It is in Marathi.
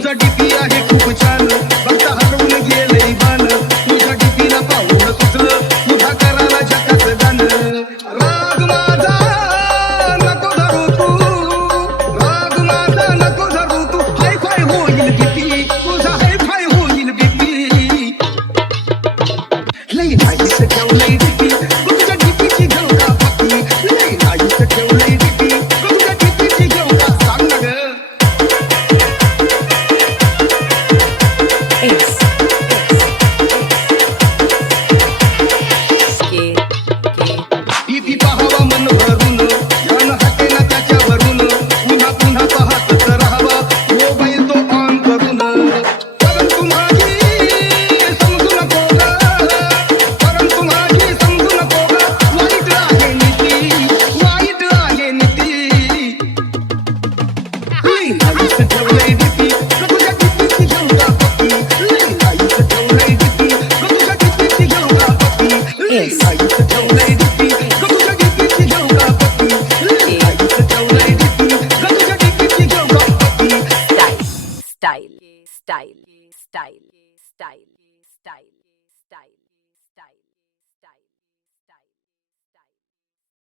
तुझा डीपी आहे खूप छान बघता हरवून गेलंय भान तुझ्या डीपीला पाहून सुचलं तुझा कराला झकास गाणं राग माझा नको धरू तू राग माझा नको धरू तू हाय फाय होईल डीपी तुझा हाय फाय होईल डीपी लई नाहीस ठेवलंय डीपी तुझ्या डीपीची घेऊ का पप्पी लई नाहीस ठेवलंय डीपी तुझ्या डीपीची घेऊ का सांग ना ग डीपी पाहावा मन भरून ध्यान हटेना त्याच्यावरून पुन्हा पुन्हा पाहतच राहावा मोबाईल तो ऑन करून परंतु माझी समजू नको ग परंतु माझी समजू नको ग वाईट आहे नीती वाईट आहे नीती लई नाहीस ठेवलंय डीपी तुझ्या डीपीची घेऊ का पप्पी लई नाहीस ठेवलंय डीपी तुझ्या डीपीची घेऊ का पप्पी लई नाहीस ठेवलंय डीपी तुझ्या डीपीची घेऊ का पप्पी लई नाहीस ठेवलंय डीपी तुझ्या डीपीची घेऊ का पप्पी style, style, style, style, style, style, style.